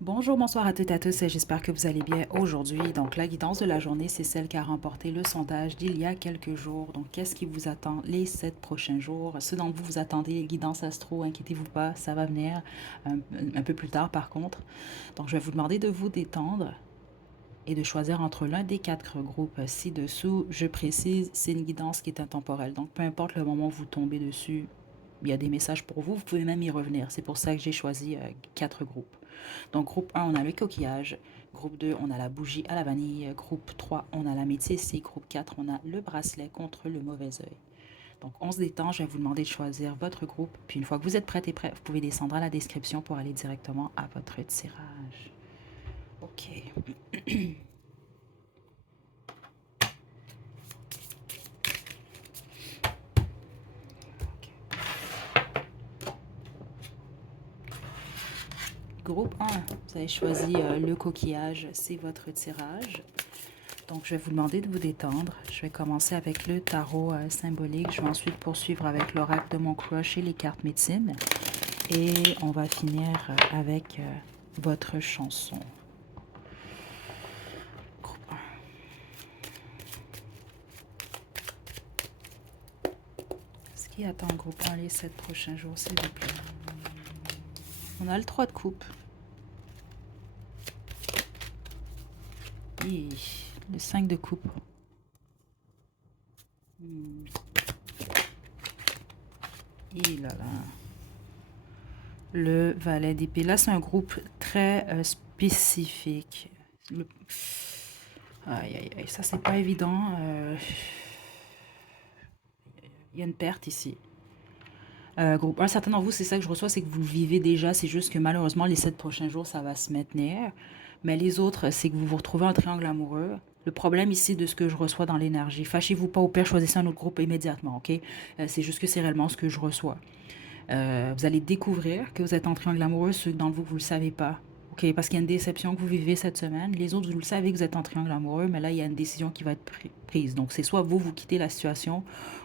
Bonjour, bonsoir à toutes et à tous, j'espère que vous allez bien aujourd'hui. Donc, la guidance de la journée, c'est celle qui a remporté le sondage d'il y a quelques jours. Donc, qu'est-ce qui vous attend les 7 prochains jours? Ceux d'entre vous, vous attendez guidance astro, inquiétez-vous pas, ça va venir un peu plus tard par contre. Donc, je vais vous demander de vous détendre et de choisir entre l'un des 4 groupes ci-dessous. Je précise, c'est une guidance qui est intemporelle. Donc, peu importe le moment où vous tombez dessus, il y a des messages pour vous. Vous pouvez même y revenir. C'est pour ça que j'ai choisi 4 groupes. Donc, groupe 1, on a le coquillage. Groupe 2, on a la bougie à la vanille. Groupe 3, on a la métisse. Et groupe 4, on a le bracelet contre le mauvais œil. Donc, on se détend. Je vais vous demander de choisir votre groupe. Puis, une fois que vous êtes prête et prêt, vous pouvez descendre à la description pour aller directement à votre tirage. OK. Groupe 1, vous avez choisi le coquillage, c'est votre tirage. Donc, je vais vous demander de vous détendre. Je vais commencer avec le tarot symbolique. Je vais ensuite poursuivre avec l'oracle de mon crush et les cartes médecine. Et on va finir avec votre chanson. Groupe 1. Ce qui attend groupe 1 les 7 prochains jours, s'il vous plaît. On a le 3 de coupe. Et le 5 de coupe. Et là là. Le valet d'épée. Là, c'est un groupe très spécifique. Aïe, aïe, aïe, ça, c'est pas évident. Il y a une perte ici. Groupe 1, certains d'entre vous, c'est ça que je reçois, c'est que vous le vivez déjà. C'est juste que malheureusement, les 7 prochains jours, ça va se maintenir. Mais les autres, c'est que vous vous retrouvez en triangle amoureux. Le problème ici de ce que je reçois dans l'énergie, fâchez-vous pas, au pire, choisissez un autre groupe immédiatement, ok? C'est juste que c'est réellement ce que je reçois. Vous allez découvrir que vous êtes en triangle amoureux, ceux d'entre vous, vous ne le savez pas. OK, parce qu'il y a une déception que vous vivez cette semaine. Les autres, vous le savez que vous êtes en triangle amoureux, mais là, il y a une décision qui va être prise. Donc, c'est soit vous, vous quittez la situation,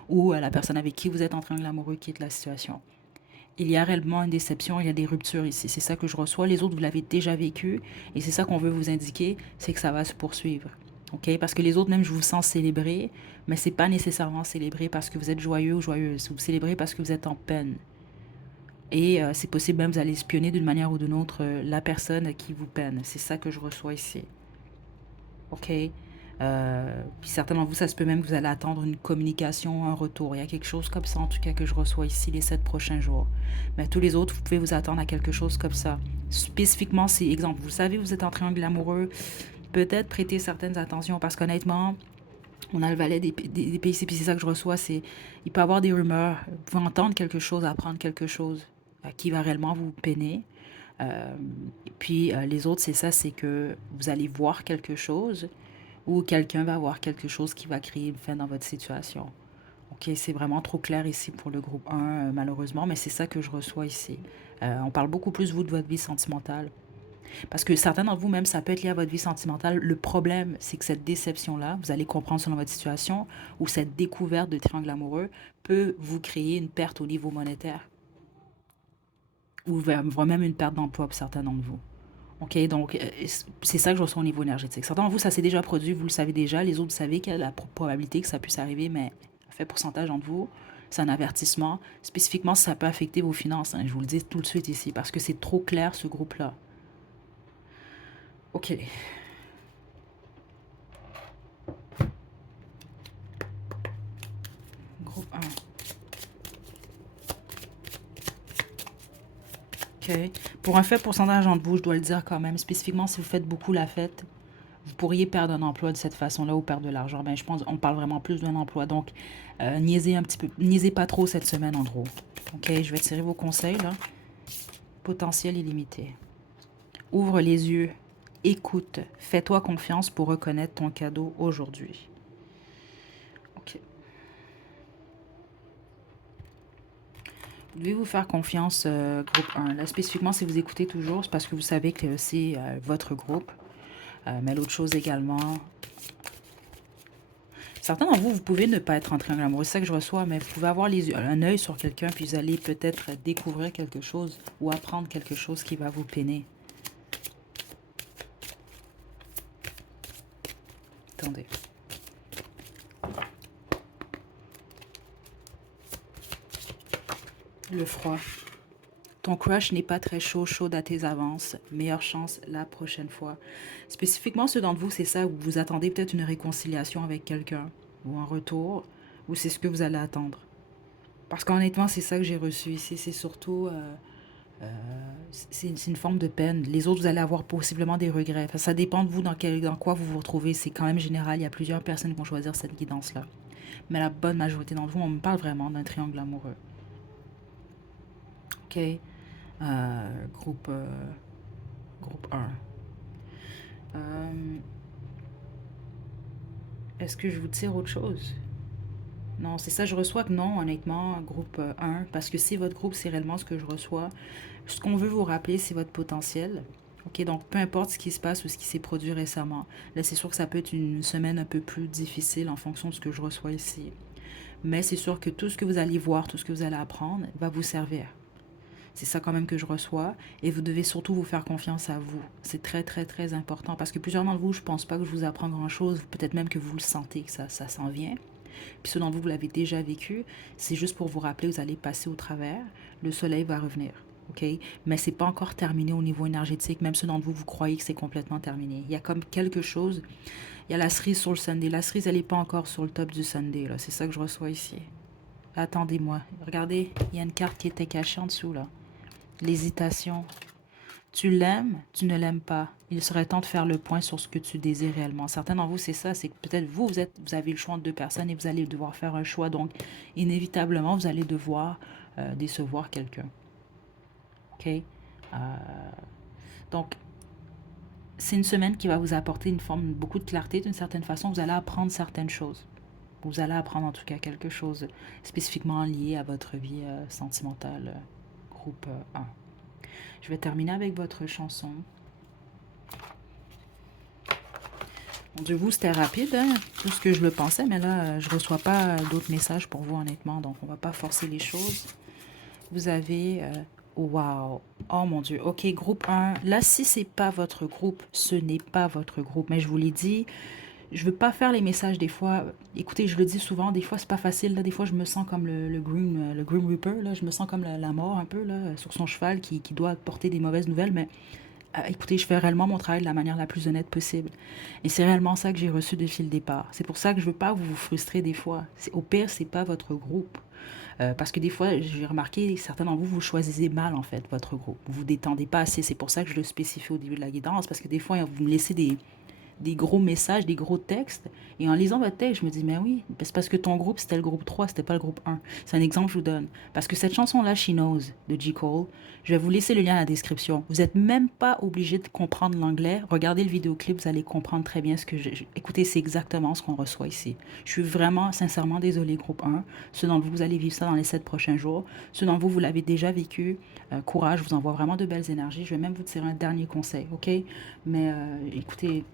ou la personne avec qui vous êtes en triangle amoureux quitte la situation. Il y a réellement une déception, il y a des ruptures ici. C'est ça que je reçois. Les autres, vous l'avez déjà vécu, et c'est ça qu'on veut vous indiquer, c'est que ça va se poursuivre. OK? Parce que les autres, même, je vous sens célébrer, mais c'est pas nécessairement célébrer parce que vous êtes joyeux ou joyeuse. Vous célébrez parce que vous êtes en peine. Et c'est possible même vous allez espionner d'une manière ou d'une autre la personne qui vous peine. C'est ça que je reçois ici. OK? Puis certains d'entre vous, ça se peut même que vous allez attendre une communication, un retour. Il y a quelque chose comme ça, en tout cas, que je reçois ici les 7 prochains jours. Mais tous les autres, vous pouvez vous attendre à quelque chose comme ça. Spécifiquement, c'est exemple, vous savez, vous êtes en triangle amoureux, peut-être prêter certaines attentions parce qu'honnêtement, on a le valet des pays, puis c'est ça que je reçois, c'est il peut y avoir des rumeurs, vous pouvez entendre quelque chose, apprendre quelque chose qui va réellement vous peiner. Euh, et puis les autres, c'est ça, c'est que vous allez voir quelque chose ou quelqu'un va voir quelque chose qui va créer une fin dans votre situation. Ok, c'est vraiment trop clair ici pour le groupe 1, malheureusement, mais c'est ça que je reçois ici. On parle beaucoup plus, vous, de votre vie sentimentale. Parce que certains d'entre vous, même, ça peut être lié à votre vie sentimentale. Le problème, c'est que cette déception-là, vous allez comprendre selon votre situation, ou cette découverte de triangle amoureux peut vous créer une perte au niveau monétaire, ou voire même une perte d'emploi pour certains d'entre vous. OK, donc c'est ça que je ressens au niveau énergétique. Certains d'entre vous, ça s'est déjà produit, vous le savez déjà. Les autres, vous savez qu'il y a la probabilité que ça puisse arriver, mais un fait pourcentage d'entre vous, c'est un avertissement. Spécifiquement, ça peut affecter vos finances. Hein, je vous le dis tout de suite ici, parce que c'est trop clair, ce groupe-là. OK. Groupe 1. OK. Pour un faible pourcentage d'entre vous, je dois le dire quand même, spécifiquement si vous faites beaucoup la fête, vous pourriez perdre un emploi de cette façon-là ou perdre de l'argent. Ben, je pense qu'on parle vraiment plus d'un emploi. Donc, niaisez un petit peu, niaisez pas trop cette semaine en gros. OK, je vais tirer vos conseils là. Potentiel illimité. Ouvre les yeux, écoute, fais-toi confiance pour reconnaître ton cadeau aujourd'hui. OK. Vous devez vous faire confiance, groupe 1. Là, spécifiquement, si vous écoutez toujours, c'est parce que vous savez que c'est votre groupe. Mais l'autre chose également, certains d'entre vous, vous pouvez ne pas être en triangle amoureux, c'est ça que je reçois, mais vous pouvez avoir un œil sur quelqu'un, puis vous allez peut-être découvrir quelque chose ou apprendre quelque chose qui va vous peiner. Attendez. Le froid. Ton crush n'est pas très chaud à tes avances. Meilleure chance la prochaine fois. Spécifiquement, ceux d'entre vous, c'est ça, où vous attendez peut-être une réconciliation avec quelqu'un, ou un retour, ou c'est ce que vous allez attendre. Parce qu'honnêtement, c'est ça que j'ai reçu ici. C'est surtout, c'est une forme de peine. Les autres, vous allez avoir possiblement des regrets. Enfin, ça dépend de vous dans quoi vous vous retrouvez. C'est quand même général. Il y a plusieurs personnes qui vont choisir cette guidance-là. Mais la bonne majorité d'entre vous, on me parle vraiment d'un triangle amoureux. OK? Groupe, groupe 1. Est-ce que je vous tire autre chose? Non, c'est ça, je reçois que non, honnêtement, groupe 1, parce que si votre groupe, c'est réellement ce que je reçois, ce qu'on veut vous rappeler, c'est votre potentiel. OK, donc peu importe ce qui se passe ou ce qui s'est produit récemment. Là, c'est sûr que ça peut être une semaine un peu plus difficile en fonction de ce que je reçois ici. Mais c'est sûr que tout ce que vous allez voir, tout ce que vous allez apprendre va vous servir. C'est ça quand même que je reçois. Et vous devez surtout vous faire confiance à vous. C'est très, très, très important. Parce que plusieurs d'entre vous, je pense pas que je vous apprends grand-chose. Peut-être même que vous le sentez, que ça s'en vient. Puis ceux d'entre vous, vous l'avez déjà vécu. C'est juste pour vous rappeler, vous allez passer au travers. Le soleil va revenir. OK? Mais c'est pas encore terminé au niveau énergétique. Même ceux d'entre vous, vous croyez que c'est complètement terminé. Il y a comme quelque chose. Il y a la cerise sur le Sunday. La cerise, elle n'est pas encore sur le top du Sunday. Là. C'est ça que je reçois ici. Attendez-moi. Regardez, il y a une carte qui était cachée en dessous, là. L'hésitation. Tu l'aimes, tu ne l'aimes pas. Il serait temps de faire le point sur ce que tu désires réellement. Certains d'entre vous, c'est ça, c'est que peut-être vous, vous avez le choix entre deux personnes et vous allez devoir faire un choix. Donc, inévitablement, vous allez devoir décevoir quelqu'un. OK? Donc, c'est une semaine qui va vous apporter une forme, beaucoup de clarté d'une certaine façon. Vous allez apprendre certaines choses. Vous allez apprendre en tout cas quelque chose spécifiquement lié à votre vie sentimentale, groupe 1. Je vais terminer avec votre chanson. Mon Dieu, vous, c'était rapide, hein? Tout ce que je le pensais, mais là, je ne reçois pas d'autres messages pour vous, honnêtement, donc on ne va pas forcer les choses. Vous avez... Wow! Oh mon Dieu. OK, groupe 1. Là, si c'est pas votre groupe, ce n'est pas votre groupe. Mais je vous l'ai dit, je veux pas faire les messages des fois. Écoutez, je le dis souvent, des fois, c'est pas facile. Là, des fois, je me sens comme le Grim Reaper. Là, je me sens comme la mort un peu, là, sur son cheval qui doit porter des mauvaises nouvelles, mais écoutez, je fais réellement mon travail de la manière la plus honnête possible. Et c'est réellement ça que j'ai reçu depuis le départ. C'est pour ça que je veux pas vous vous frustrer des fois. Au pire, c'est pas votre groupe. Parce que des fois, j'ai remarqué, certains d'entre vous, vous choisissez mal, en fait, votre groupe. Vous vous détendez pas assez. C'est pour ça que je le spécifie au début de la guidance. Parce que des fois, vous me laissez des gros messages, des gros textes. Et en lisant votre texte, je me dis, mais oui, c'est parce que ton groupe, c'était le groupe 3, c'était pas le groupe 1. C'est un exemple que je vous donne. Parce que cette chanson-là, She Knows, de J. Cole, je vais vous laisser le lien à la description. Vous n'êtes même pas obligé de comprendre l'anglais. Regardez le vidéoclip, vous allez comprendre très bien ce que Écoutez, c'est exactement ce qu'on reçoit ici. Je suis vraiment, sincèrement désolée, groupe 1. Ceux d'entre vous, vous allez vivre ça dans les 7 prochains jours. Ceux d'entre vous, vous l'avez déjà vécu. Courage, je vous envoie vraiment de belles énergies. Je vais même vous tirer un dernier conseil, OK? Mais écoutez,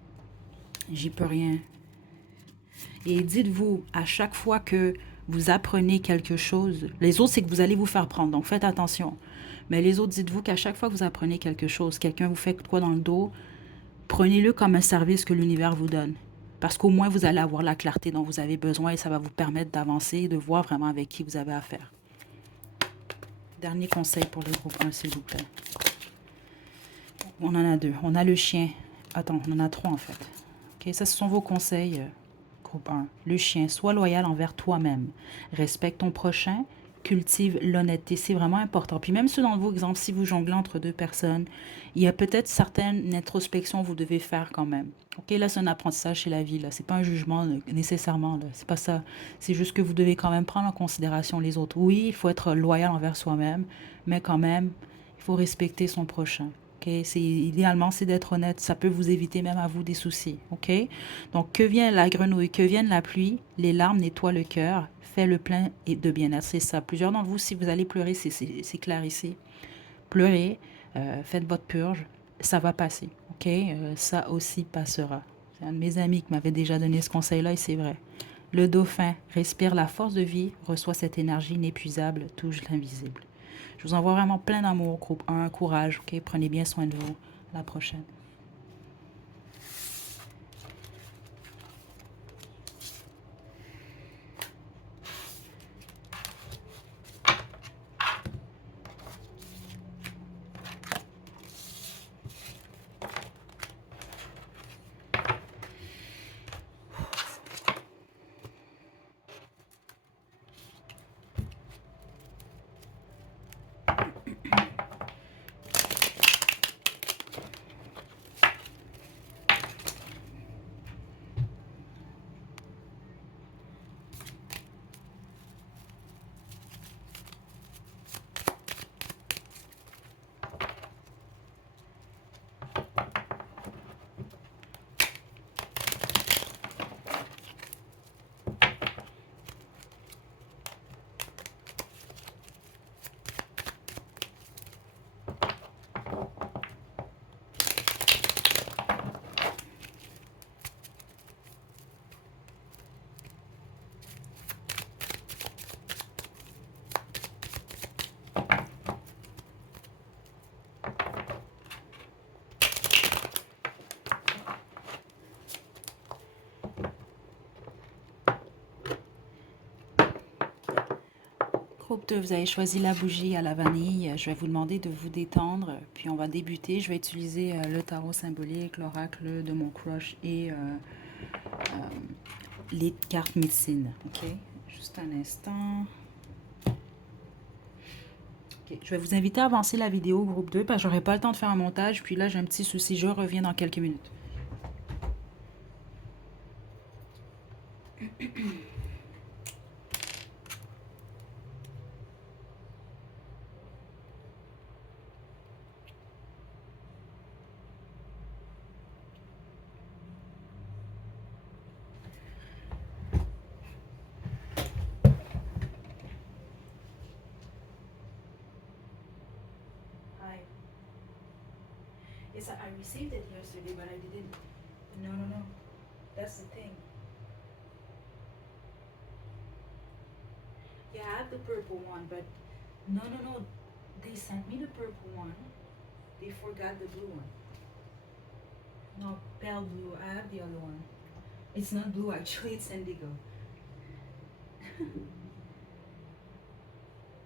j'y peux rien. Et dites-vous, à chaque fois que vous apprenez quelque chose, les autres, c'est que vous allez vous faire prendre, donc faites attention. Mais les autres, dites-vous qu'à chaque fois que vous apprenez quelque chose, quelqu'un vous fait quoi dans le dos, prenez-le comme un service que l'univers vous donne. Parce qu'au moins, vous allez avoir la clarté dont vous avez besoin et ça va vous permettre d'avancer et de voir vraiment avec qui vous avez affaire. Dernier conseil pour le groupe 1, s'il vous plaît. On en a 2. On a le chien. Attends, on en a 3 en fait. OK, ça, ce sont vos conseils. Groupe 1. Le chien, sois loyal envers toi-même. Respecte ton prochain. Cultive l'honnêteté. C'est vraiment important. Puis même ceux dans vos exemples, si vous jonglez entre deux personnes, il y a peut-être certaines introspections que vous devez faire quand même. OK, là, c'est un apprentissage chez la vie. Là, c'est pas un jugement nécessairement. Là, c'est pas ça. C'est juste que vous devez quand même prendre en considération les autres. Oui, il faut être loyal envers soi-même, mais quand même, il faut respecter son prochain. OK? Idéalement, c'est d'être honnête. Ça peut vous éviter même à vous des soucis. OK? Donc, que vient la grenouille, que vienne la pluie, les larmes nettoient le cœur, fait le plein et de bien-être. C'est ça. Plusieurs d'entre vous, si vous allez pleurer, c'est clair ici. Pleurez, faites votre purge, ça va passer. OK? Ça aussi passera. C'est un de mes amis qui m'avait déjà donné ce conseil-là et c'est vrai. Le dauphin respire la force de vie, reçoit cette énergie inépuisable, touche l'invisible. Je vous envoie vraiment plein d'amour, groupe 1, courage, OK? Prenez bien soin de vous. À la prochaine. Groupe 2, vous avez choisi la bougie à la vanille. Je vais vous demander de vous détendre, puis on va débuter. Je vais utiliser le tarot symbolique, l'oracle de mon crush et les cartes médecine. Ok, juste un instant. Ok, je vais vous inviter à avancer la vidéo groupe 2 parce que j'aurai pas le temps de faire un montage. Puis là, j'ai un petit souci. Je reviens dans quelques minutes. Hi. Yes, I received it yesterday, but I didn't. No, no, no. That's the thing. Yeah, I have the purple one, but no, no, no. They sent me the purple one. They forgot the blue one. No, pale blue. I have the other one. It's not blue, actually. It's indigo.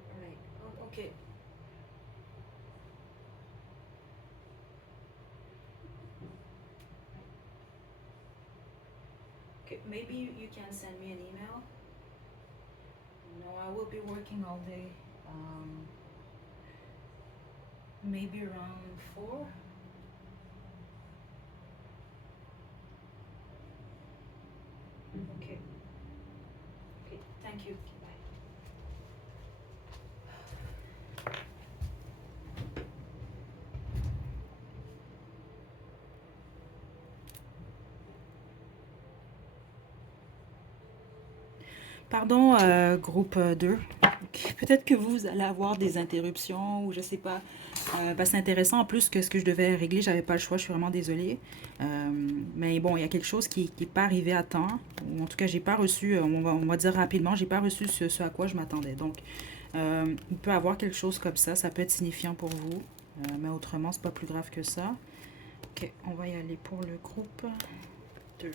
Alright. Oh, okay. Okay. Maybe you can send me an email. No, I will be working all day. Maybe around 4. Okay. Okay. Thank you. Bye. Pardon, groupe 2. Peut-être que vous allez avoir des interruptions ou je sais pas. C'est intéressant en plus que ce que je devais régler, j'avais pas le choix, je suis vraiment désolée. Mais bon, il y a quelque chose qui n'est pas arrivé à temps. Ou en tout cas, j'ai pas reçu, on va dire rapidement, j'ai pas reçu ce à quoi je m'attendais. Donc, il peut y avoir quelque chose comme ça peut être signifiant pour vous. Mais autrement, c'est pas plus grave que ça. Ok, on va y aller pour le groupe 2.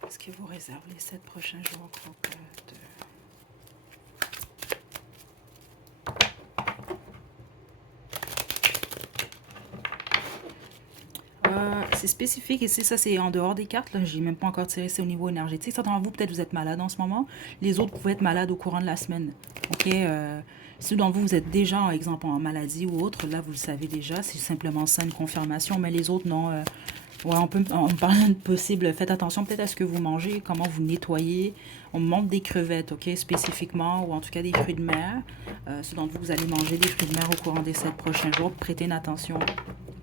Qu'est-ce que vous réserve les 7 prochains jours, groupe 2? C'est spécifique ici, ça c'est en dehors des cartes, là, j'ai même pas encore tiré, c'est au niveau énergétique. Certains d'entre vous, peut-être vous êtes malade en ce moment, les autres pouvaient être malades au courant de la semaine. Ok, ceux d'entre vous, vous êtes déjà, par exemple, en maladie ou autre, là vous le savez déjà, c'est simplement ça une confirmation, mais les autres non. Ouais, on parle de possible, faites attention peut-être à ce que vous mangez, comment vous nettoyez. On montre des crevettes, ok, spécifiquement, ou en tout cas des fruits de mer. Ceux d'entre vous, vous allez manger des fruits de mer au courant des 7 prochains jours, prêtez une attention.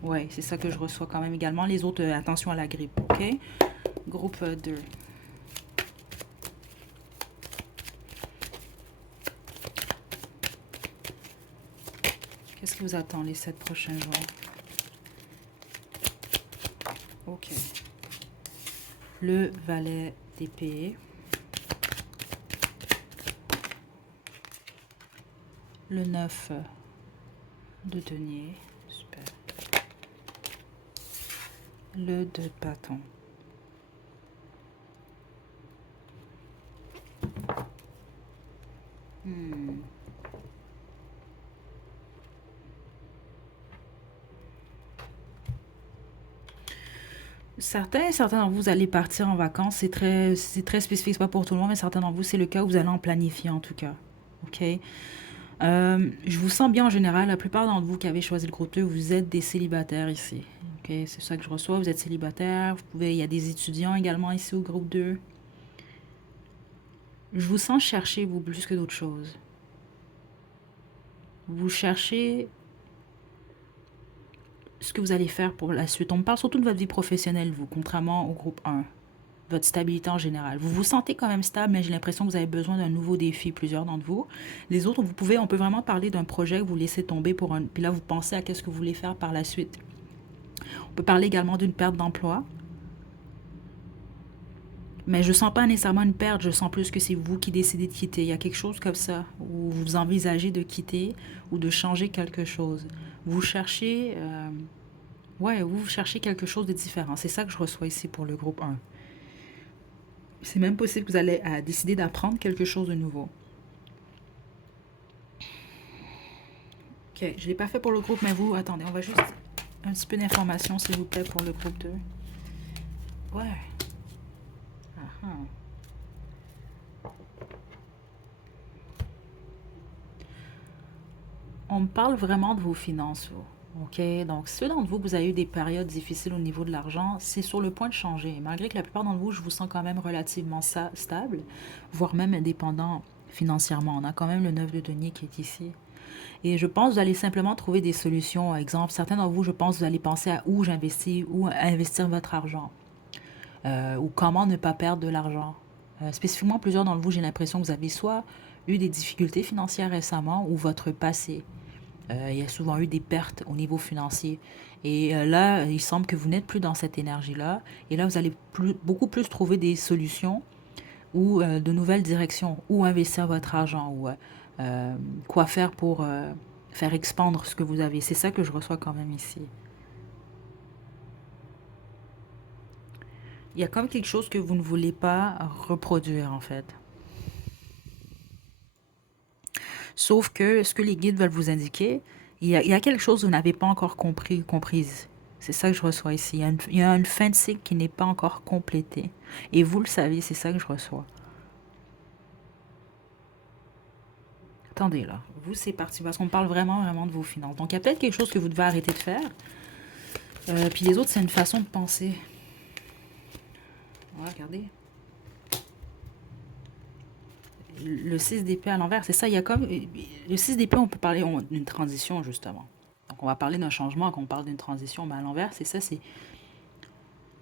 Ouais, c'est ça que je reçois quand même également. Les autres, attention à la grippe, ok? Groupe 2. Qu'est-ce qui vous attend les 7 prochains jours? Ok. Le valet d'épée. Le 9 de denier. Super. Le 2 de bâton. Certains d'entre vous, allez partir en vacances. C'est très spécifique, c'est pas pour tout le monde, mais certains d'entre vous, c'est le cas où vous allez en planifier en tout cas. Ok. Je vous sens bien en général. La plupart d'entre vous qui avez choisi le groupe 2, vous êtes des célibataires ici. Ok, c'est ça que je reçois. Vous êtes célibataire. Il y a des étudiants également ici au groupe 2. Je vous sens chercher vous plus que d'autres choses. Vous cherchez ce que vous allez faire pour la suite. On me parle surtout de votre vie professionnelle, vous, contrairement au groupe 1. Votre stabilité en général. Vous vous sentez quand même stable, mais j'ai l'impression que vous avez besoin d'un nouveau défi, plusieurs d'entre vous. Les autres, on peut vraiment parler d'un projet que vous laissez tomber pour un... Puis là, vous pensez à qu'est-ce que vous voulez faire par la suite. On peut parler également d'une perte d'emploi. Mais je ne sens pas nécessairement une perte, je sens plus que c'est vous qui décidez de quitter. Il y a quelque chose comme ça, où vous envisagez de quitter ou de changer quelque chose. Vous cherchez... vous cherchez quelque chose de différent. C'est ça que je reçois ici pour le groupe 1. C'est même possible que vous allez décider d'apprendre quelque chose de nouveau. Ok, je ne l'ai pas fait pour le groupe, mais vous, attendez, on va juste un petit peu d'informations, s'il vous plaît, pour le groupe 2. Ouais. Ah, ah. On me parle vraiment de vos finances, vous. OK? Donc, ceux d'entre vous, vous avez eu des périodes difficiles au niveau de l'argent, c'est sur le point de changer. Malgré que la plupart d'entre vous, je vous sens quand même relativement stable, voire même indépendant financièrement. On a quand même le 9 de denier qui est ici. Et je pense que vous allez simplement trouver des solutions. Exemple, certains d'entre vous, je pense que vous allez penser à où j'investis, où investir votre argent, ou comment ne pas perdre de l'argent. Spécifiquement, plusieurs d'entre vous, j'ai l'impression que vous avez soit eu des difficultés financières récemment ou votre passé. Il y a souvent eu des pertes au niveau financier. Et là, il semble que vous n'êtes plus dans cette énergie-là. Et là, vous allez beaucoup plus trouver des solutions ou de nouvelles directions, où investir votre argent, ou quoi faire pour faire expandre ce que vous avez. C'est ça que je reçois quand même ici. Il y a comme quelque chose que vous ne voulez pas reproduire, en fait. Sauf que ce que les guides veulent vous indiquer, il y a quelque chose que vous n'avez pas encore comprise. C'est ça que je reçois ici. Il y a une fin de cycle qui n'est pas encore complétée. Et vous le savez, c'est ça que je reçois. Attendez là, vous c'est parti parce qu'on parle vraiment, vraiment de vos finances. Donc il y a peut-être quelque chose que vous devez arrêter de faire. Puis les autres, c'est une façon de penser. Ouais, regardez. Le 6 d'épée à l'envers, c'est ça. Il y a comme. Le 6 d'épée, on peut parler d'une transition, justement. Donc on va parler d'un changement quand on parle d'une transition, mais à l'envers, c'est ça.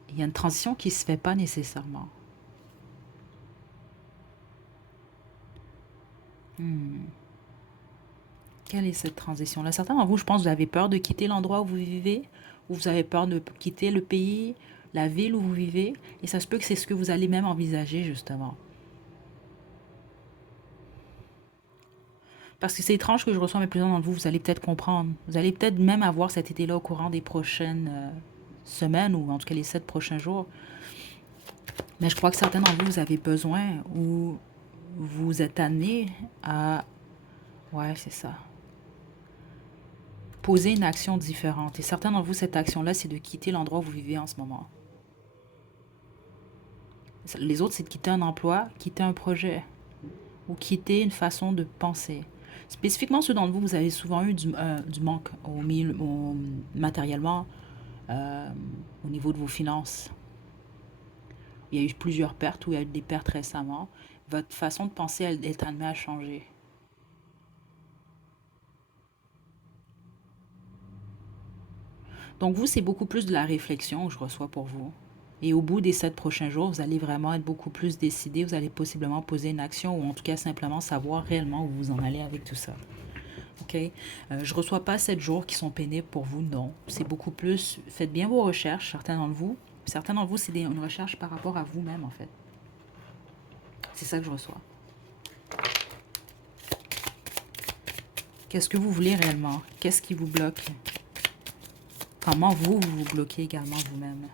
Il y a une transition qui ne se fait pas nécessairement. Quelle est cette transition-là? Certains d'entre vous, je pense, vous avez peur de quitter l'endroit où vous vivez, ou vous avez peur de quitter le pays, la ville où vous vivez, et ça se peut que c'est ce que vous allez même envisager, justement. Parce que c'est étrange que je reçois, mais plusieurs d'entre vous, vous allez peut-être comprendre. Vous allez peut-être même avoir cet été-là au courant des prochaines semaines, ou en tout cas les 7 prochains jours. Mais je crois que certains d'entre vous, vous avez besoin, ou vous êtes amené à... Ouais, c'est ça. Poser une action différente. Et certains d'entre vous, cette action-là, c'est de quitter l'endroit où vous vivez en ce moment. Les autres, c'est de quitter un emploi, quitter un projet ou quitter une façon de penser. Spécifiquement, ceux d'entre vous, vous avez souvent eu du manque matériellement, euh, au niveau de vos finances. Il y a eu plusieurs pertes ou il y a eu des pertes récemment. Votre façon de penser, elle est amenée à changer. Donc vous, c'est beaucoup plus de la réflexion que je reçois pour vous. Et au bout des 7 prochains jours, vous allez vraiment être beaucoup plus décidé. Vous allez possiblement poser une action ou en tout cas simplement savoir réellement où vous en allez avec tout ça. OK? Je ne reçois pas 7 jours qui sont pénibles pour vous, non. C'est beaucoup plus, faites bien vos recherches, certains d'entre vous. Certains d'entre vous, c'est une recherche par rapport à vous-même, en fait. C'est ça que je reçois. Qu'est-ce que vous voulez réellement? Qu'est-ce qui vous bloque? Comment vous bloquez également vous-même?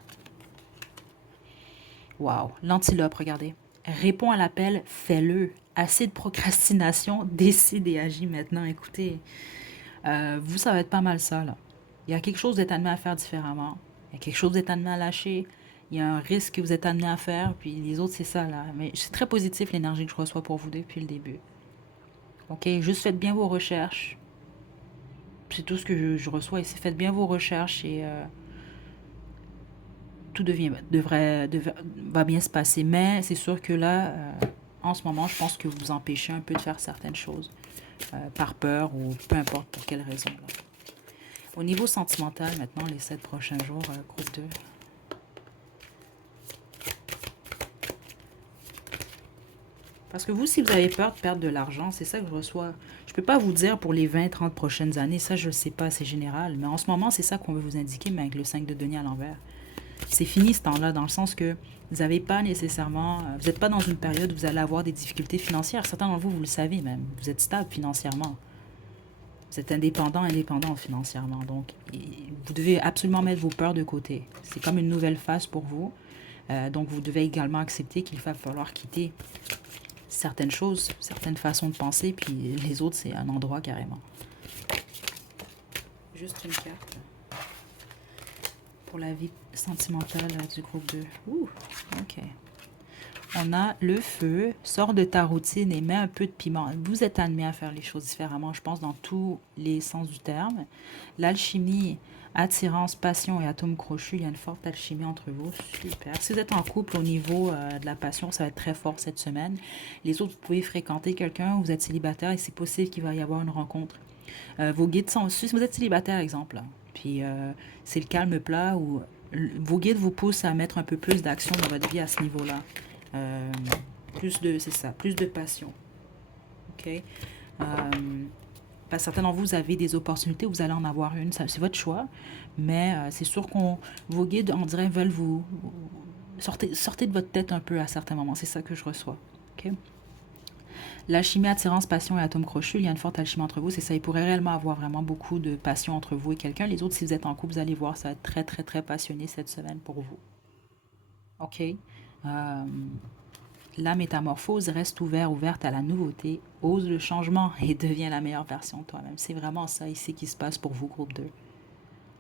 Wow, l'antilope, regardez. Réponds à l'appel, fais-le. Assez de procrastination, décide et agis maintenant. Écoutez, vous, ça va être pas mal ça, là. Il y a quelque chose d'être amené à faire différemment. Il y a quelque chose d'être amené à lâcher. Il y a un risque que vous êtes amené à faire. Puis les autres, c'est ça, là. Mais c'est très positif l'énergie que je reçois pour vous depuis le début. OK? Juste faites bien vos recherches. C'est tout ce que je reçois ici. Faites bien vos recherches et tout va bien se passer. Mais c'est sûr que là, en ce moment, je pense que vous vous empêchez un peu de faire certaines choses. Par peur ou peu importe pour quelle raison. Là. Au niveau sentimental, maintenant, les 7 prochains jours, groupe 2. Parce que vous, si vous avez peur de perdre de l'argent, c'est ça que je reçois. Je ne peux pas vous dire pour les 20, 30 prochaines années, ça je ne sais pas, c'est général. Mais en ce moment, c'est ça qu'on veut vous indiquer, mais avec le 5 de denier à l'envers. C'est fini ce temps-là, dans le sens que vous n'avez pas nécessairement... Vous n'êtes pas dans une période où vous allez avoir des difficultés financières. Certains d'entre vous, vous le savez même. Vous êtes stable financièrement. Vous êtes indépendant financièrement. Donc, vous devez absolument mettre vos peurs de côté. C'est comme une nouvelle phase pour vous. Donc, vous devez également accepter qu'il va falloir quitter certaines choses, certaines façons de penser, puis les autres, c'est un endroit carrément. Juste une carte pour la vie sentimentale du groupe 2. Ouh, ok. On a le feu, sors de ta routine et mets un peu de piment. Vous êtes amené à faire les choses différemment, je pense, dans tous les sens du terme. L'alchimie, attirance, passion et atome crochu, il y a une forte alchimie entre vous. Super. Si vous êtes en couple au niveau de la passion, ça va être très fort cette semaine. Les autres, vous pouvez fréquenter quelqu'un, vous êtes célibataire et c'est possible qu'il va y avoir une rencontre. Vos guides sont... Si vous êtes célibataire, exemple, là, puis c'est le calme plat ou vos guides vous poussent à mettre un peu plus d'action dans votre vie à ce niveau-là. Euh, c'est ça, plus de passion. OK? Parce que certains d'entre vous, vous avez des opportunités, vous allez en avoir une, c'est votre choix. Mais c'est sûr qu'on vos guides, on dirait, veulent sortez de votre tête un peu à certains moments. C'est ça que je reçois. OK? L'alchimie, attirance, passion et atome crochu, il y a une forte alchimie entre vous. C'est ça, il pourrait réellement avoir vraiment beaucoup de passion entre vous et quelqu'un. Les autres, si vous êtes en couple, vous allez voir, ça va être très, très, très passionné cette semaine pour vous. OK? La métamorphose, reste ouverte à la nouveauté, ose le changement et devient la meilleure version de toi-même. C'est vraiment ça ici qui se passe pour vous, groupe 2.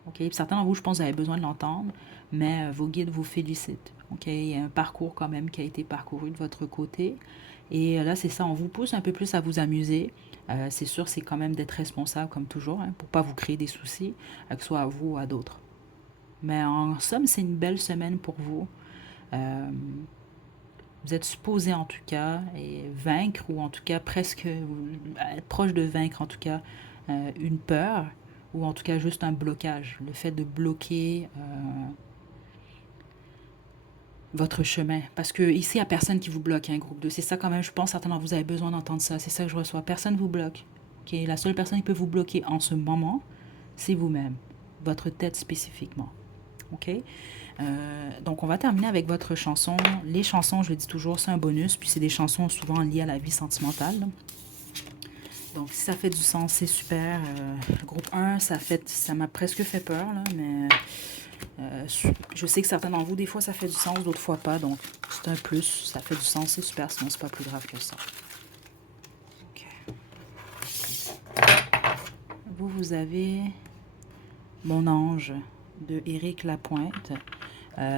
OK? Puis certains d'entre vous, je pense, vous avez besoin de l'entendre, mais vos guides vous félicitent. OK? Il y a un parcours quand même qui a été parcouru de votre côté. Et là, c'est ça, on vous pousse un peu plus à vous amuser. C'est sûr, c'est quand même d'être responsable, comme toujours, hein, pour ne pas vous créer des soucis, que ce soit à vous ou à d'autres. Mais en somme, c'est une belle semaine pour vous. Vous êtes supposé en tout cas et vaincre, ou en tout cas presque être proche de vaincre en tout cas une peur, ou en tout cas juste un blocage. Le fait de bloquer votre chemin. Parce que ici, il n'y a personne qui vous bloque, un groupe 2. C'est ça quand même, je pense, certainement, vous avez besoin d'entendre ça. C'est ça que je reçois. Personne ne vous bloque. Okay? La seule personne qui peut vous bloquer en ce moment, c'est vous-même. Votre tête spécifiquement. OK? Donc, on va terminer avec votre chanson. Les chansons, je le dis toujours, c'est un bonus. Puis, c'est des chansons souvent liées à la vie sentimentale. Donc, si ça fait du sens, c'est super. Groupe 1, ça m'a presque fait peur, là, mais je sais que certains d'entre vous, des fois, ça fait du sens, d'autres fois pas. Donc, c'est un plus. Ça fait du sens, c'est super. Sinon, c'est pas plus grave que ça. OK. Vous avez Mon ange de Éric Lapointe.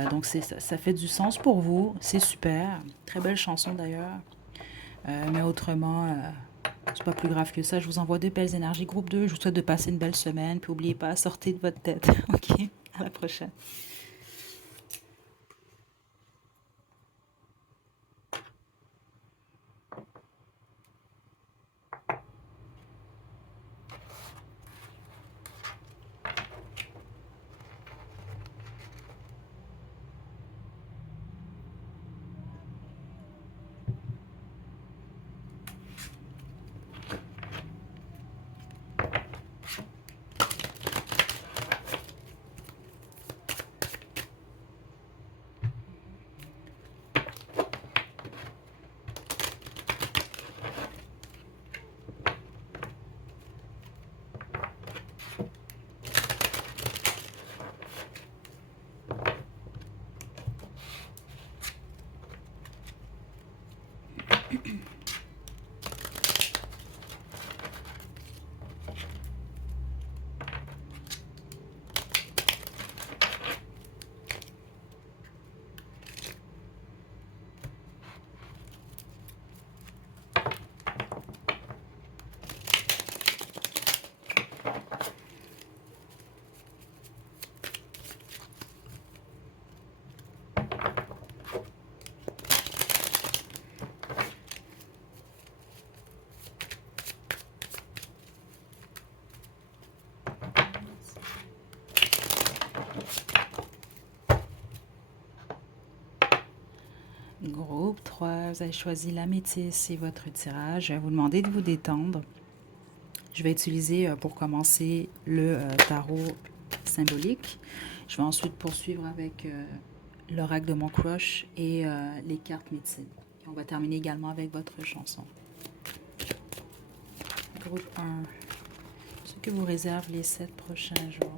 Donc, ça fait du sens pour vous. C'est super. Très belle chanson d'ailleurs. Mais autrement, c'est pas plus grave que ça. Je vous envoie de belles énergies. Groupe 2, je vous souhaite de passer une belle semaine. Puis n'oubliez pas, sortez de votre tête. OK? À la prochaine. Groupe 3, vous avez choisi la métisse et votre tirage. Je vais vous demander de vous détendre. Je vais utiliser pour commencer le tarot symbolique. Je vais ensuite poursuivre avec l'oracle de mon crush et les cartes médecine. Et on va terminer également avec votre chanson. Groupe 1. Ce que vous réserve les 7 prochains jours.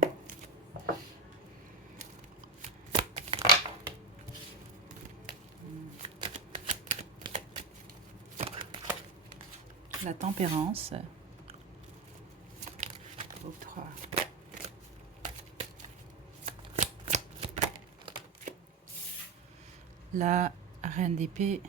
tempérance. Groupe 3. La reine d'épée.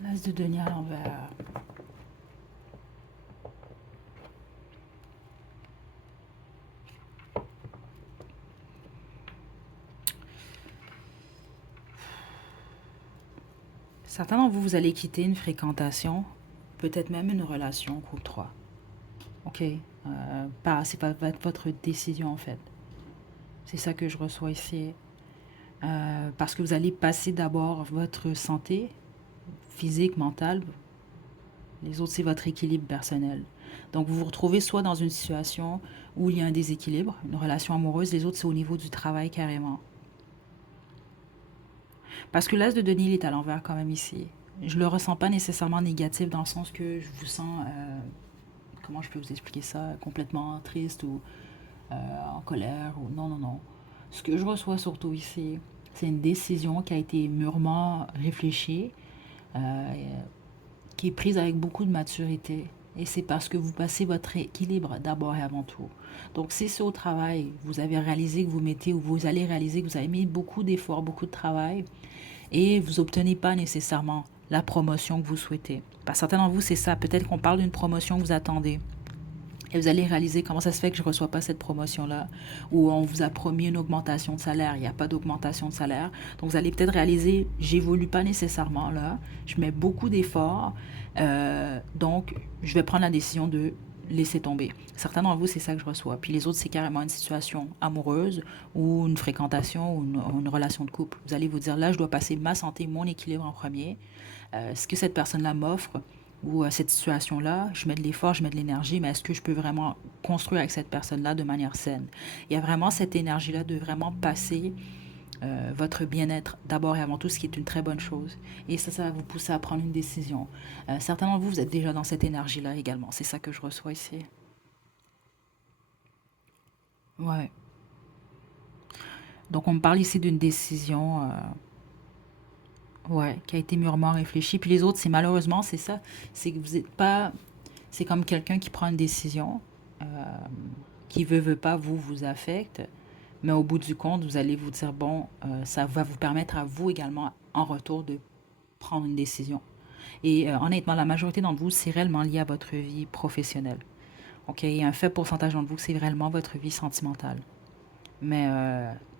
L'as de denier à l'envers. Certains d'entre vous, vous allez quitter une fréquentation, peut-être même une relation, groupe 3. OK? C'est pas votre décision, en fait. C'est ça que je reçois ici. Parce que vous allez passer d'abord votre santé physique, mentale. Les autres, c'est votre équilibre personnel. Donc, vous vous retrouvez soit dans une situation où il y a un déséquilibre, une relation amoureuse. Les autres, c'est au niveau du travail carrément. Parce que l'as de denier, il est à l'envers quand même ici. Je le ressens pas nécessairement négatif dans le sens que je vous sens, comment je peux vous expliquer ça, complètement triste ou en colère ou non, non, non. Ce que je reçois surtout ici, c'est une décision qui a été mûrement réfléchie, euh, qui est prise avec beaucoup de maturité. Et c'est parce que vous passez votre équilibre d'abord et avant tout. Donc, si c'est au travail, vous avez réalisé que vous mettez, ou vous allez réaliser que vous avez mis beaucoup d'efforts, beaucoup de travail, et vous n'obtenez pas nécessairement la promotion que vous souhaitez. Parce que certains d'entre vous, c'est ça. Peut-être qu'on parle d'une promotion que vous attendez. Et vous allez réaliser comment ça se fait que je ne reçois pas cette promotion-là, ou on vous a promis une augmentation de salaire, il n'y a pas d'augmentation de salaire. Donc vous allez peut-être réaliser, j'évolue pas nécessairement là, je mets beaucoup d'efforts, donc je vais prendre la décision de laisser tomber. Certains d'entre vous, c'est ça que je reçois. Puis les autres, c'est carrément une situation amoureuse ou une fréquentation ou une relation de couple. Vous allez vous dire, là, je dois passer ma santé, mon équilibre en premier. Ce que cette personne-là m'offre, ou à cette situation-là, je mets de l'effort, je mets de l'énergie, mais est-ce que je peux vraiment construire avec cette personne-là de manière saine? Il y a vraiment cette énergie-là de vraiment passer votre bien-être d'abord et avant tout, ce qui est une très bonne chose. Et ça va vous pousser à prendre une décision. Certains d'entre vous, vous êtes déjà dans cette énergie-là également. C'est ça que je reçois ici. Ouais. Donc, on me parle ici d'une décision, ouais, qui a été mûrement réfléchie. Puis les autres, c'est malheureusement, c'est ça. C'est que vous n'êtes pas. C'est comme quelqu'un qui prend une décision, qui veut pas, vous affecte. Mais au bout du compte, vous allez vous dire, bon, ça va vous permettre à vous également, en retour, de prendre une décision. Et honnêtement, la majorité d'entre vous, c'est réellement lié à votre vie professionnelle. OK? Il y a un faible pourcentage d'entre vous, c'est réellement votre vie sentimentale. Mais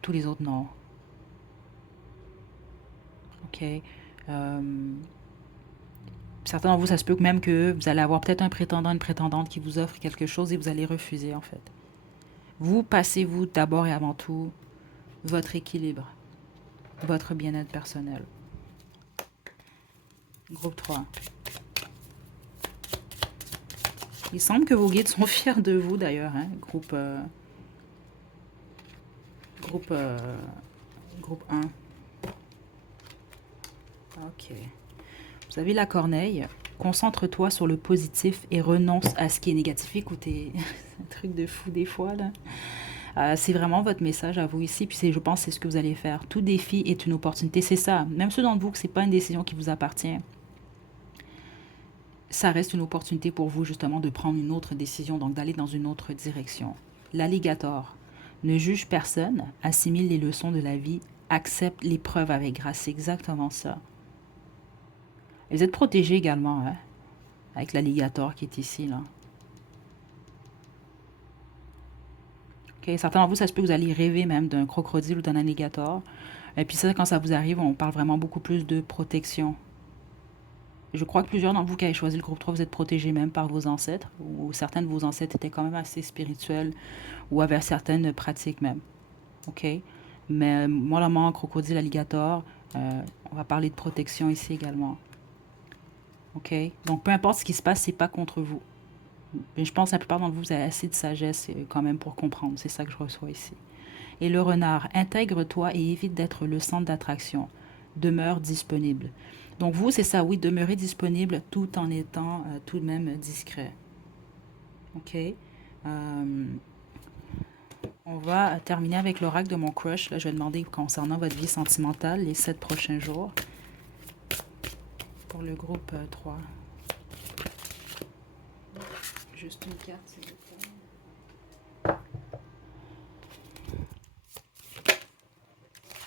tous les autres, non. OK? Euh, Certains d'entre vous, ça se peut que même que vous allez avoir peut-être un prétendant, une prétendante qui vous offre quelque chose et vous allez refuser, en fait. Vous, passez-vous d'abord et avant tout votre équilibre, votre bien-être personnel. Groupe 3. Il semble que vos guides sont fiers de vous d'ailleurs, hein? Groupe, groupe 1. Ok. Vous avez la corneille. Concentre-toi sur le positif et renonce à ce qui est négatif. Écoutez, c'est un truc de fou des fois, là. C'est vraiment votre message à vous ici, puis je pense que c'est ce que vous allez faire. Tout défi est une opportunité, c'est ça. Même ceux d'entre vous que ce n'est pas une décision qui vous appartient, ça reste une opportunité pour vous justement de prendre une autre décision, donc d'aller dans une autre direction. L'alligator ne juge personne, assimile les leçons de la vie, accepte l'épreuve avec grâce. C'est exactement ça. Et vous êtes protégé également, hein, avec l'alligator qui est ici, là. Okay? Certains d'entre vous, ça se peut que vous allez rêver même d'un crocodile ou d'un alligator. Et puis ça, quand ça vous arrive, on parle vraiment beaucoup plus de protection. Je crois que plusieurs d'entre vous qui avez choisi le groupe 3, vous êtes protégés même par vos ancêtres, ou certains de vos ancêtres étaient quand même assez spirituels, ou avaient certaines pratiques même. OK? Mais moi, la mort, crocodile, alligator, on va parler de protection ici également. OK? Donc, peu importe ce qui se passe, c'est pas contre vous. Mais je pense que la plupart d'entre vous, vous avez assez de sagesse quand même pour comprendre. C'est ça que je reçois ici. Et le renard, intègre-toi et évite d'être le centre d'attraction. Demeure disponible. Donc vous, c'est ça, oui, demeurer disponible tout en étant tout de même discret. OK? On va terminer avec l'oracle de mon crush. Là, je vais demander concernant votre vie sentimentale les 7 prochains jours pour le groupe 3. Juste une carte, s'il vous plaît.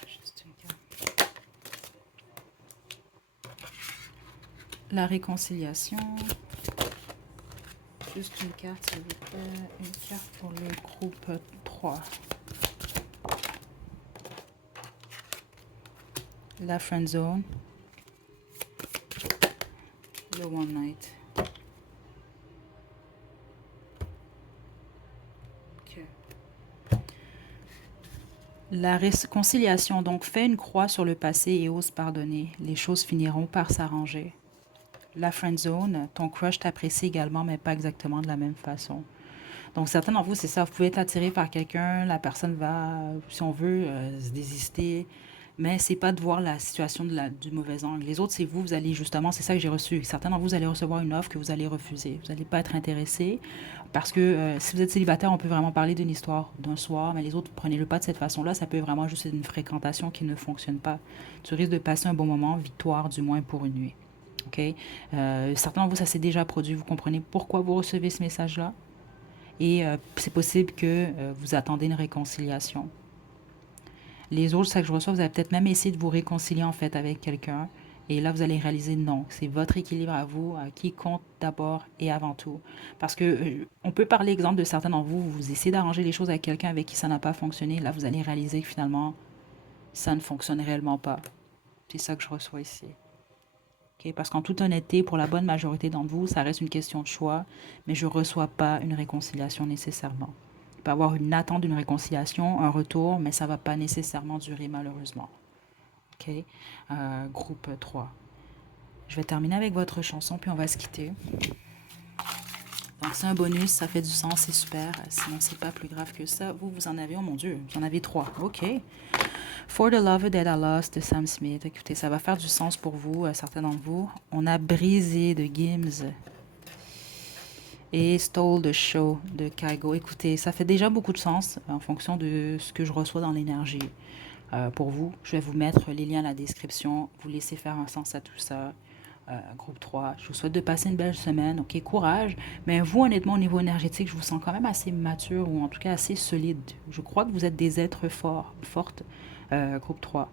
Juste une carte. La réconciliation. Juste une carte, s'il vous plaît. Une carte pour le groupe 3. La friend zone. Le one night. Ok. La réconciliation. Donc, fais une croix sur le passé et ose pardonner. Les choses finiront par s'arranger. La friend zone. Ton crush t'apprécie également, mais pas exactement de la même façon. Donc, certains d'entre vous, c'est ça. Vous pouvez être attiré par quelqu'un. La personne va, si on veut, se désister. Mais c'est pas de voir la situation du mauvais angle. Les autres, c'est vous, vous allez justement, c'est ça que j'ai reçu. Certains d'entre vous, vous allez recevoir une offre que vous allez refuser. Vous n'allez pas être intéressé parce que si vous êtes célibataire, on peut vraiment parler d'une histoire d'un soir, mais les autres, prenez-le pas de cette façon-là. Ça peut vraiment juste être une fréquentation qui ne fonctionne pas. Tu risques de passer un bon moment, victoire du moins pour une nuit. OK? Certains d'entre vous, ça s'est déjà produit. Vous comprenez pourquoi vous recevez ce message-là? Et c'est possible que vous attendez une réconciliation. Les autres, ça que je reçois, vous allez peut-être même essayer de vous réconcilier en fait avec quelqu'un. Et là, vous allez réaliser non, c'est votre équilibre à vous qui compte d'abord et avant tout. Parce que on peut parler exemple de certains d'entre vous, vous essayez d'arranger les choses avec quelqu'un avec qui ça n'a pas fonctionné. Là, vous allez réaliser que finalement, ça ne fonctionne réellement pas. C'est ça que je reçois ici. Okay? Parce qu'en toute honnêteté, pour la bonne majorité d'entre vous, ça reste une question de choix, mais je ne reçois pas une réconciliation nécessairement. Il peut y avoir une attente d'une réconciliation, un retour, mais ça ne va pas nécessairement durer malheureusement. OK? Groupe 3. Je vais terminer avec votre chanson, puis on va se quitter. Donc, c'est un bonus, ça fait du sens, c'est super. Sinon, c'est pas plus grave que ça. Vous, vous en avez, oh mon Dieu, vous en avez 3. OK. For the Lover That I Lost de Sam Smith. Écoutez, ça va faire du sens pour vous, certains d'entre vous. On a Brisé de Gims et Stole the Show de Kygo. Écoutez, ça fait déjà beaucoup de sens en fonction de ce que je reçois dans l'énergie. Pour vous, je vais vous mettre les liens à la description. Vous laissez faire un sens à tout ça. Groupe 3. Je vous souhaite de passer une belle semaine. OK, courage. Mais vous, honnêtement, au niveau énergétique, je vous sens quand même assez mature ou en tout cas assez solide. Je crois que vous êtes des êtres forts, fortes. Groupe 3.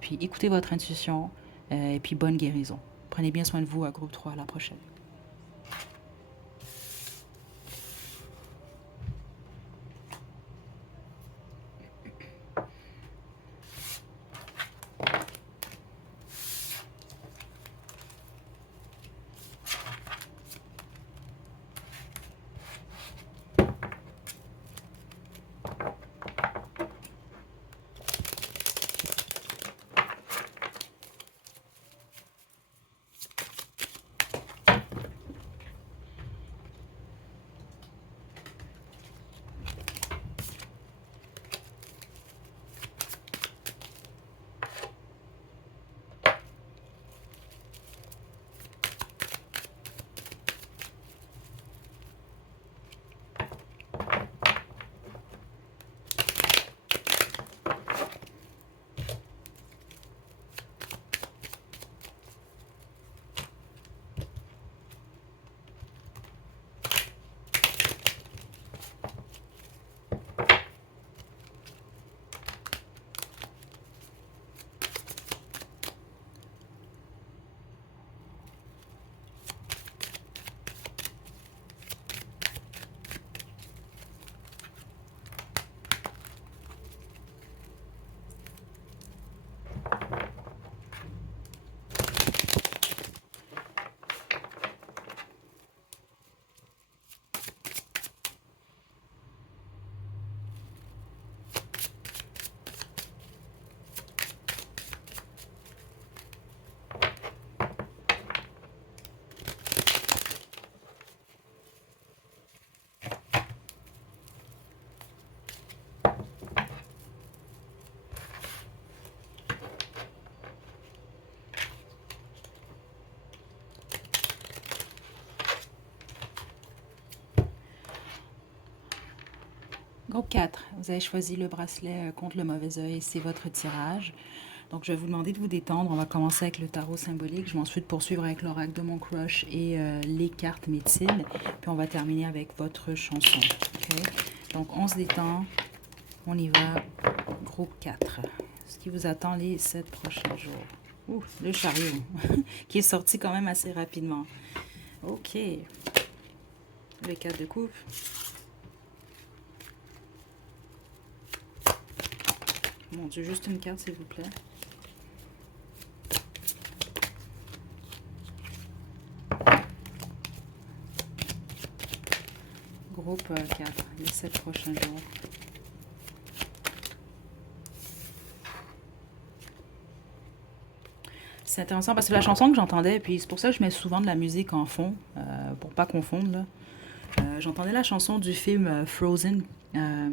Puis écoutez votre intuition et puis bonne guérison. Prenez bien soin de vous, groupe 3. À la prochaine. Groupe 4, vous avez choisi le bracelet contre le mauvais œil, c'est votre tirage. Donc, je vais vous demander de vous détendre. On va commencer avec le tarot symbolique. Je vais ensuite poursuivre avec l'oracle de mon crush et les cartes médecine. Puis, on va terminer avec votre chanson. Okay? Donc, on se détend. On y va. Groupe 4. Ce qui vous attend les 7 prochains jours. Ouh, le chariot, qui est sorti quand même assez rapidement. Ok. Le 4 de coupe. Mon Dieu, juste une carte, s'il vous plaît. Groupe 4, les 7 prochains jours. C'est intéressant parce que la chanson que j'entendais, puis c'est pour ça que je mets souvent de la musique en fond, pour pas confondre, là. J'entendais la chanson du film Frozen. Euh,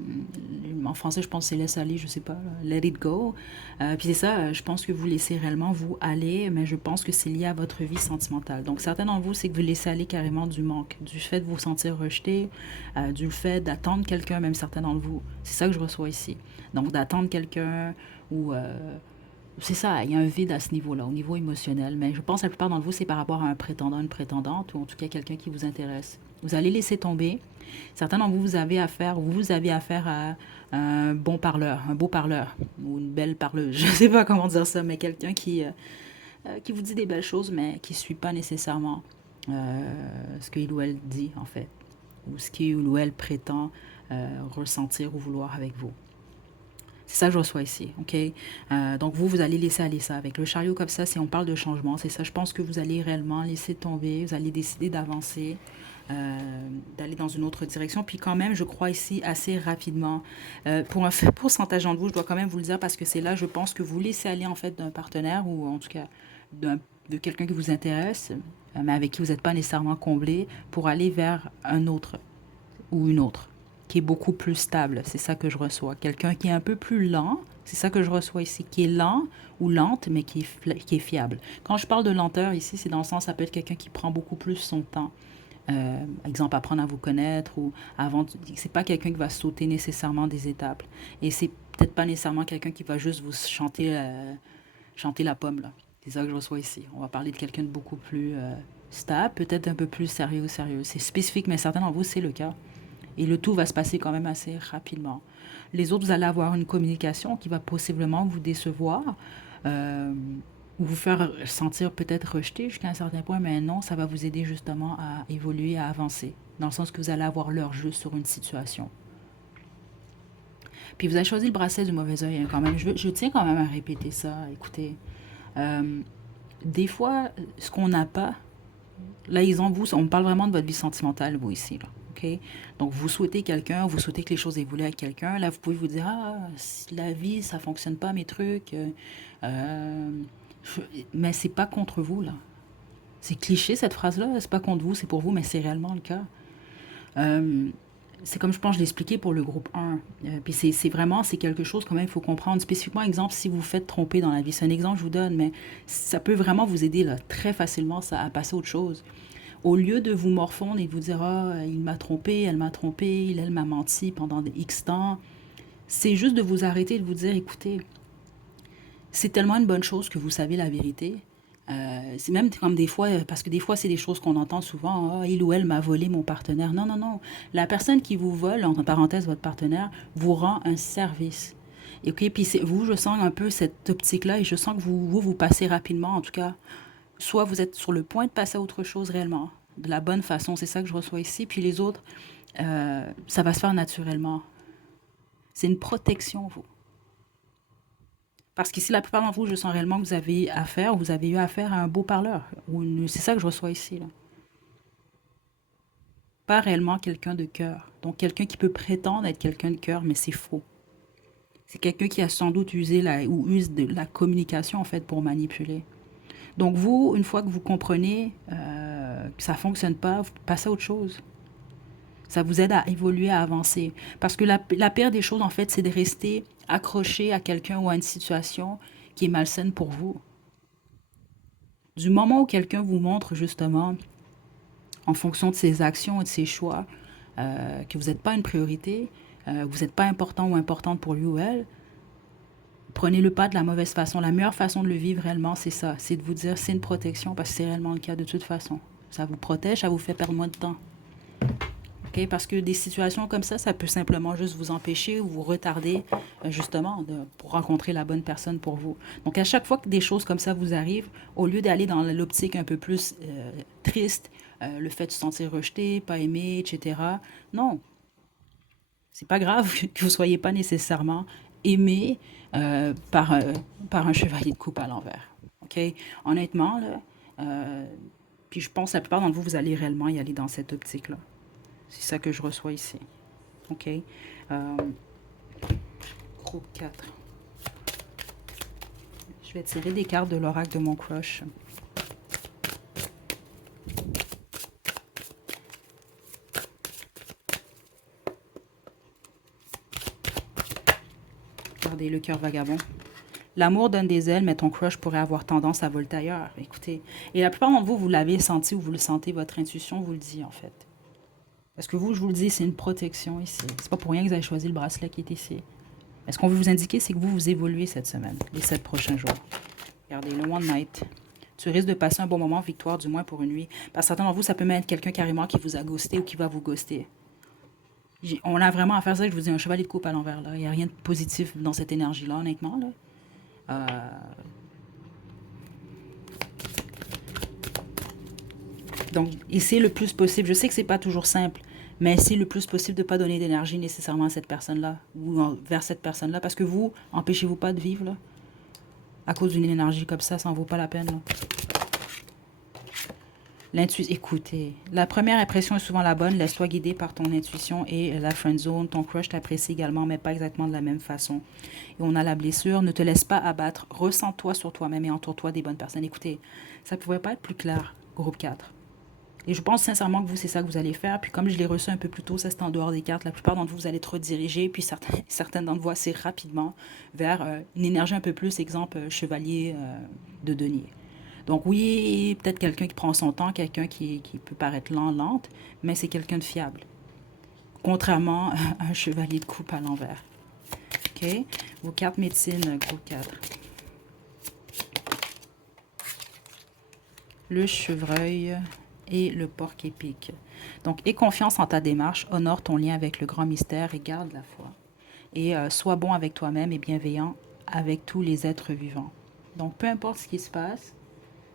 En français, je pense que c'est Laisse aller, je sais pas, là, Let It Go. Puis c'est ça, je pense que vous laissez réellement vous aller, mais je pense que c'est lié à votre vie sentimentale. Donc certains d'entre vous, c'est que vous laissez aller carrément du manque, du fait de vous sentir rejeté, du fait d'attendre quelqu'un, même certains d'entre vous. C'est ça que je reçois ici. Donc d'attendre quelqu'un ou c'est ça, il y a un vide à ce niveau-là, au niveau émotionnel. Mais je pense que la plupart d'entre vous, c'est par rapport à un prétendant, une prétendante, ou en tout cas quelqu'un qui vous intéresse. Vous allez laisser tomber. Certains d'entre vous, vous avez affaire à un bon parleur, un beau parleur, ou une belle parleuse. Je ne sais pas comment dire ça, mais quelqu'un qui vous dit des belles choses, mais qui ne suit pas nécessairement ce qu'il ou elle dit, en fait, ou ce qu'il ou elle prétend ressentir ou vouloir avec vous. C'est ça que je reçois ici, ok? Donc vous allez laisser aller ça. Avec le chariot comme ça, si on parle de changement, c'est ça. Je pense que vous allez réellement laisser tomber, vous allez décider d'avancer, d'aller dans une autre direction. Puis quand même, je crois ici assez rapidement. Pour un fait pourcentage d'entre vous, je dois quand même vous le dire parce que c'est là, je pense que vous laissez aller en fait d'un partenaire ou en tout cas de quelqu'un qui vous intéresse, mais avec qui vous n'êtes pas nécessairement comblé, pour aller vers un autre ou une autre, qui est beaucoup plus stable. C'est ça que je reçois. Quelqu'un qui est un peu plus lent, c'est ça que je reçois ici, qui est lent ou lente, mais qui est fiable. Quand je parle de lenteur ici, c'est dans le sens, ça peut être quelqu'un qui prend beaucoup plus son temps. Exemple, apprendre à vous connaître ou avant, c'est pas quelqu'un qui va sauter nécessairement des étapes. Et c'est peut-être pas nécessairement quelqu'un qui va juste vous chanter la pomme, là. C'est ça que je reçois ici. On va parler de quelqu'un de beaucoup plus stable, peut-être un peu plus sérieux. C'est spécifique, mais certains d'entre vous, c'est le cas. Et le tout va se passer quand même assez rapidement. Les autres, vous allez avoir une communication qui va possiblement vous décevoir, euh, ou vous faire sentir peut-être rejeté jusqu'à un certain point, mais non, ça va vous aider justement à évoluer, à avancer, dans le sens que vous allez avoir l'heure juste sur une situation. Puis vous avez choisi le bracelet du mauvais œil, hein, quand même. Je tiens quand même à répéter ça. Écoutez, euh, des fois, ce qu'on n'a pas, là, exemple, vous, on parle vraiment de votre vie sentimentale, vous, ici, là. OK? Donc, vous souhaitez quelqu'un, vous souhaitez que les choses évoluent avec quelqu'un. Là, vous pouvez vous dire, ah, la vie, ça fonctionne pas, mes trucs. Euh, je- mais c'est pas contre vous, là. C'est cliché, cette phrase-là. C'est pas contre vous, c'est pour vous, mais c'est réellement le cas. Euh, c'est comme je pense, je l'ai expliqué pour le groupe 1. Puis c'est vraiment, c'est quelque chose quand même, il faut comprendre. Spécifiquement, exemple, si vous vous faites tromper dans la vie, c'est un exemple que je vous donne, mais ça peut vraiment vous aider là, très facilement ça, à passer à autre chose. Au lieu de vous morfondre et de vous dire, ah, il m'a trompé, elle m'a trompé, il, elle m'a menti pendant des X temps, c'est juste de vous arrêter et de vous dire, écoutez, c'est tellement une bonne chose que vous savez la vérité. C'est même comme des fois, parce que des fois, c'est des choses qu'on entend souvent, ah, il ou elle m'a volé mon partenaire. Non, non, non. La personne qui vous vole, entre parenthèses, votre partenaire, vous rend un service. Et ok, puis vous, je sens un peu cette optique-là et je sens que vous passez rapidement, en tout cas, soit vous êtes sur le point de passer à autre chose réellement, de la bonne façon, c'est ça que je reçois ici, puis les autres, ça va se faire naturellement. C'est une protection, vous. Parce qu'ici, la plupart d'entre vous, je sens réellement que vous avez eu affaire à un beau parleur. C'est ça que je reçois ici, là. Pas réellement quelqu'un de cœur. Donc, quelqu'un qui peut prétendre être quelqu'un de cœur, mais c'est faux. C'est quelqu'un qui a sans doute ou use de la communication, en fait, pour manipuler. Donc, vous, une fois que vous comprenez que ça ne fonctionne pas, vous passez à autre chose. Ça vous aide à évoluer, à avancer. Parce que la pire des choses, en fait, c'est de rester accroché à quelqu'un ou à une situation qui est malsaine pour vous. Du moment où quelqu'un vous montre justement, en fonction de ses actions et de ses choix, que vous n'êtes pas une priorité, vous n'êtes pas important ou importante pour lui ou elle, prenez-le pas de la mauvaise façon. La meilleure façon de le vivre réellement, c'est ça. C'est de vous dire c'est une protection parce que c'est réellement le cas de toute façon. Ça vous protège, ça vous fait perdre moins de temps. Okay? Parce que des situations comme ça peut simplement juste vous empêcher ou vous retarder justement pour rencontrer la bonne personne pour vous. Donc à chaque fois que des choses comme ça vous arrivent, au lieu d'aller dans l'optique un peu plus triste, le fait de se sentir rejeté, pas aimé, etc. Non, c'est pas grave que vous soyez pas nécessairement aimé par un chevalier de coupe à l'envers. OK? Honnêtement, là, puis je pense que la plupart d'entre vous, vous allez réellement y aller dans cette optique-là. C'est ça que je reçois ici. OK? Groupe 4. Je vais tirer des cartes de l'oracle de mon crush. Regardez le cœur vagabond. L'amour donne des ailes, mais ton crush pourrait avoir tendance à voler ailleurs. Écoutez, et la plupart d'entre vous, vous l'avez senti ou vous le sentez, votre intuition vous le dit en fait. Parce que vous, je vous le dis, c'est une protection ici. C'est pas pour rien que vous avez choisi le bracelet qui est ici. Mais ce qu'on veut vous indiquer, c'est que vous évoluez cette semaine, les 7 prochains jours. Regardez, le One Night. Tu risques de passer un bon moment, victoire, du moins pour une nuit. Parce que certains d'entre vous, ça peut même être quelqu'un carrément qui vous a ghosté ou qui va vous ghoster. On a vraiment à faire ça, je vous dis, un chevalier de coupe à l'envers. Là. Il n'y a rien de positif dans cette énergie-là, honnêtement. Là. Donc, essayez le plus possible. Je sais que c'est pas toujours simple, mais essayez le plus possible de ne pas donner d'énergie nécessairement à cette personne-là ou vers cette personne-là. Parce que vous, empêchez-vous pas de vivre, là. À cause d'une énergie comme ça en vaut pas la peine, là. L'intuition, écoutez, la première impression est souvent la bonne. Laisse-toi guider par ton intuition et la friend zone. Ton crush t'apprécie également, mais pas exactement de la même façon. Et on a la blessure. Ne te laisse pas abattre. Ressens-toi sur toi-même et entoure-toi des bonnes personnes. Écoutez, ça ne pouvait pas être plus clair, groupe 4. Et je pense sincèrement que vous, c'est ça que vous allez faire. Puis comme je l'ai reçu un peu plus tôt, ça c'est en dehors des cartes. La plupart d'entre vous, vous allez être redirigés. Puis certaines d'entre vous assez rapidement vers une énergie un peu plus, exemple, chevalier de denier. Donc oui, peut-être quelqu'un qui prend son temps, quelqu'un qui peut paraître lente, mais c'est quelqu'un de fiable. Contrairement à un chevalier de coupe à l'envers. OK? Vos cartes médecine, groupe 4. Le chevreuil et le porc épique. Donc, aie confiance en ta démarche, honore ton lien avec le grand mystère et garde la foi. Et sois bon avec toi-même et bienveillant avec tous les êtres vivants. Donc, peu importe ce qui se passe,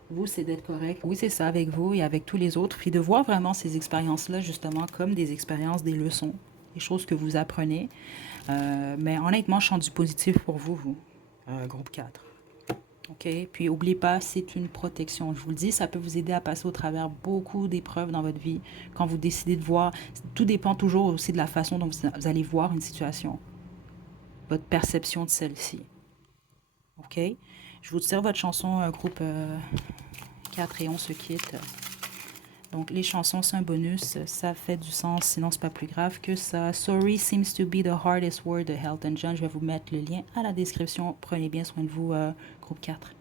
vous, c'est d'être correct. Oui, c'est ça, avec vous et avec tous les autres. Puis de voir vraiment ces expériences-là, justement, comme des expériences, des leçons, des choses que vous apprenez. Mais honnêtement, je sens du positif pour vous, groupe 4. OK? Puis, n'oubliez pas, c'est une protection. Je vous le dis, ça peut vous aider à passer au travers beaucoup d'épreuves dans votre vie. Quand vous décidez de voir, tout dépend toujours aussi de la façon dont vous allez voir une situation. Votre perception de celle-ci. OK? Je vous tire votre chanson, groupe 4 et on se quitte. Donc, les chansons, c'est un bonus. Ça fait du sens, sinon c'est pas plus grave que ça. Sorry seems to be the hardest word de Elton John. Je vais vous mettre le lien à la description. Prenez bien soin de vous, groupe 4.